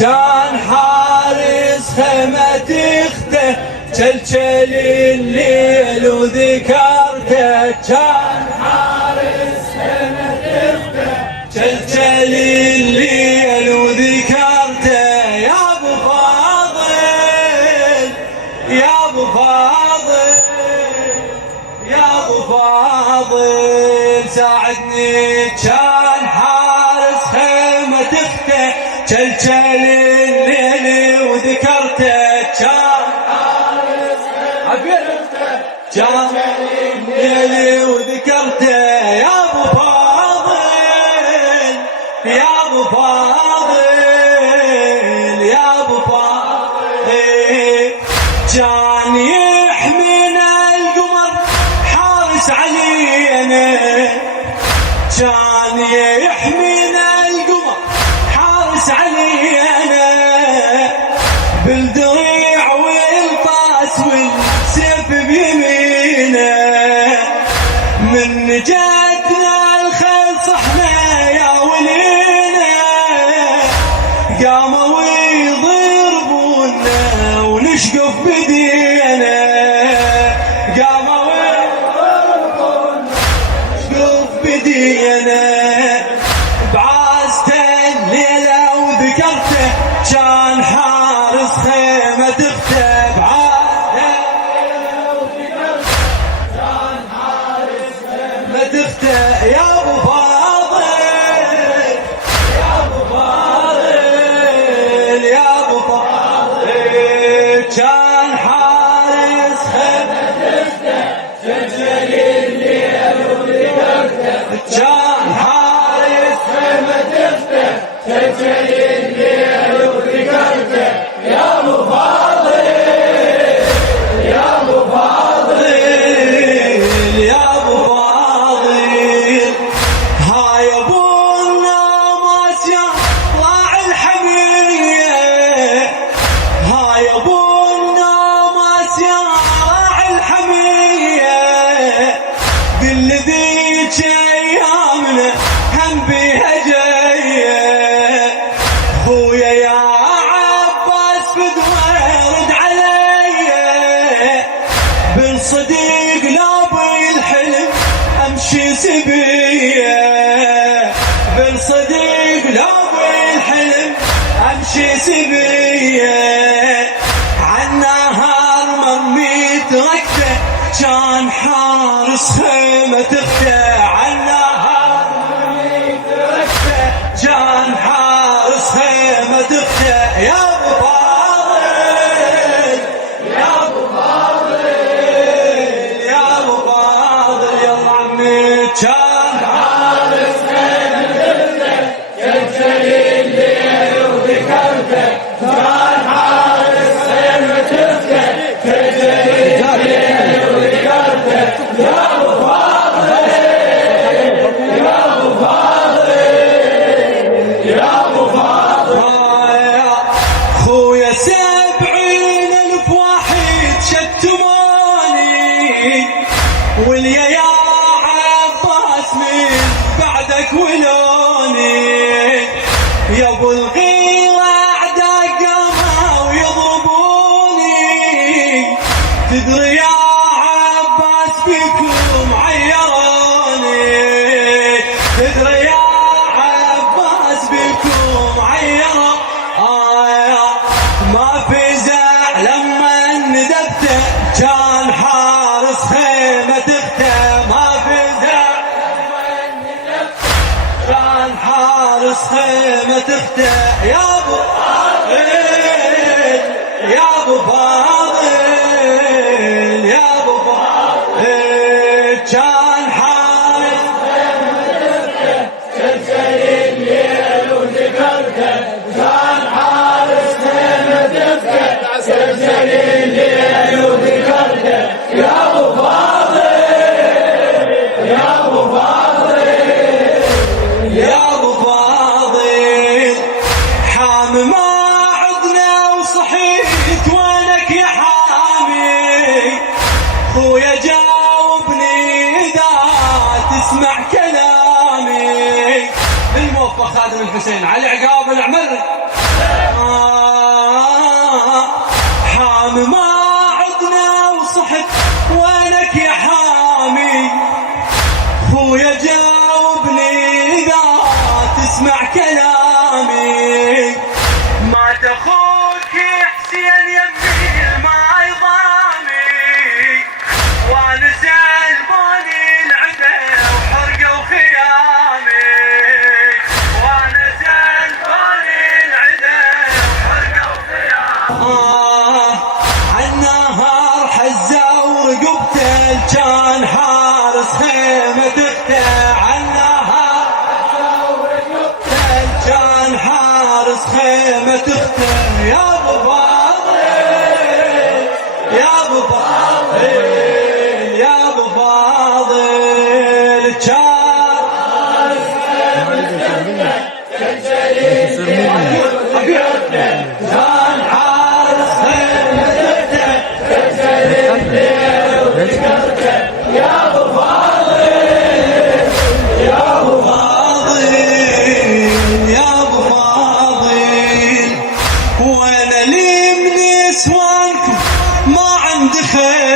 كان حارس خيمة اخته جلجل الليل وذكرته. كان حارس خيمة اخته جلجل الليل وذكرته. يا ابو فاضل يا ابو فاضل يا ابو فاضل ساعدني. كان حارس خيمة اخته جلجل الليل وذكرته. كان حارس خيمة اخته جلجل الليل وذكرته. يا ابو فاضل يا ابو فاضل يا ابو فاضل. كان يحمينا القمر حارس علينا. كان يحمينا القمر حارس علينا بالدريع والطاس والسيف بيمينه. من جدنا الخيل صحنا يا ولينا قاموا يضربونا ونشقف بدينا. قاموا يضربونا ونشقف بدينا. بعازته الليلة وذكرته كان حارس خيمة اخته. بعازته الليلة وذكرته كان حارس خيمة اخته. يا ابو فاضل يا ابو فاضل يا ابو فاضل. كان حارس خيمة اخته جلجل الليل وذكرته. كان حارس خيمة اخته جلجل الليل وذكرته. يا ابو فاضل يا ابو فاضل يا ابو فاضل. هاي ابونا ماسيا طلع الحمية. هاي ابونا ماسيا طلع الحمية. قل ذيك ايامنا هم بيها جايه. خويا يا عباس فدوى رد علي بالصديق لا بالحلم امشي سبيه. بالصديق لا بالحلم امشي سبيه. عالنهار مرمي تركته كان حارس خيمة اخته. عالنهار مرمي تركته كان حارس خيمة اخته. يا ابو فاضل يا ابو فاضل يا ابو فاضل يلا عمي. كان حارس خيمة اخته جلجل الليل وذكرته. كان حارس خيمة اخته جلجل الليل وذكرته. يا ابو فاضل يا ابو فاضل يا ابو فاضل. خويا 70,000 واحد شتموني واليا يا عباس من بعدك ولوني. يا ابو الغيرة اعداء قاموا يضربوني. تدري يا عباس بكم عيروني. تدري يا عباس بكم عيروني. ما في زعل لما ندبته كان حارس خيمة اخته. ما في زعل لما ندبته كان حارس خيمة اخته. يا ابو فاضل يا ابو فاضل يا ابو فاضل. كان حارس خيمة اخته جلجل الليل وذكرته. كان حارس خيمة اخته جلجل الليل وذكرته. يا ابو فاضل يا ابو فاضل يا ابو فاضل. حامي ما عدنا وصحيت وينك يا حامي. خويا جاوبني اذا تسمع كلامي. الموفق خادم الحسين علي عقاب العمر. حامي ما عدنا وصحت وينك يا حامي خويا جاوبني إذا تسمع كلامي مات أخوك حسين يمي ما يضامي وأنا سلبوني العدا وحرقة وخيامي وأنا سلبوني العدا وحرقة وخيامي عالنهار حزة ورقبته كان حارس خيمة اخته عالنهار كان حارس خيمة اخته يا ابو فاضل يا ابو فاضل يا ابو فاضل كان حارس خيمة اخته يا ابو فاضل يا ابو فاضل يا ابو فاضل وانا لي من نسوانكم ما عندي خير